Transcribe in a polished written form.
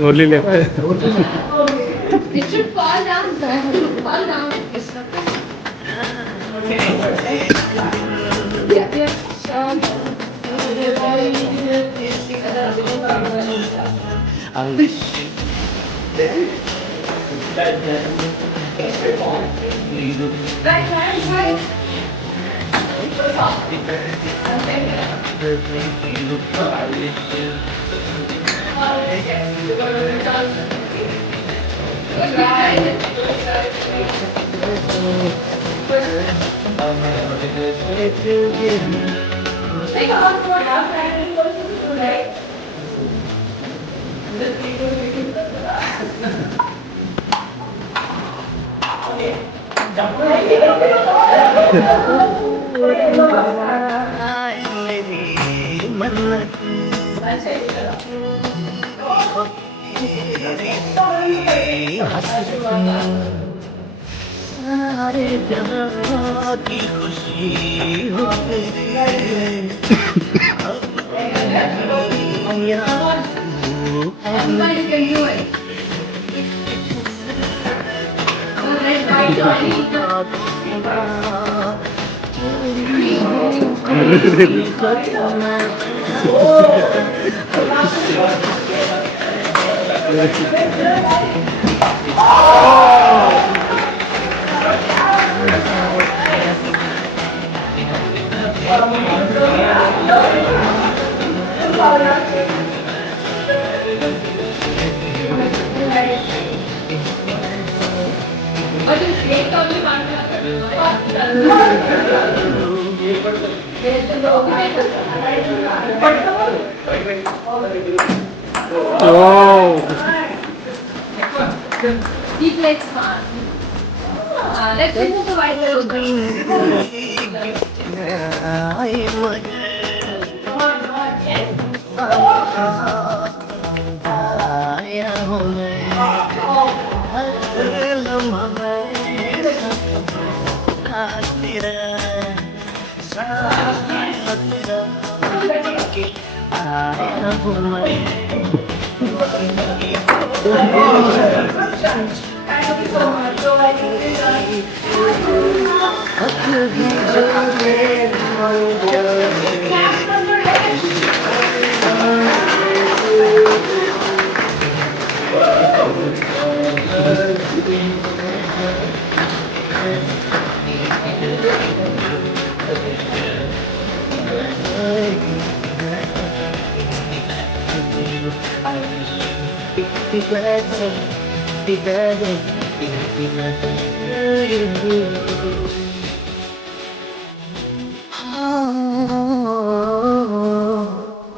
Only left. It should fall down. Fall down. Yeah, Take a hot water and go to the lake. सारे जहाँ की खुशी हो Everybody can do it. But it's great only one. Oh. He plays fun. Let's remove the white logo. Happy birthday to you.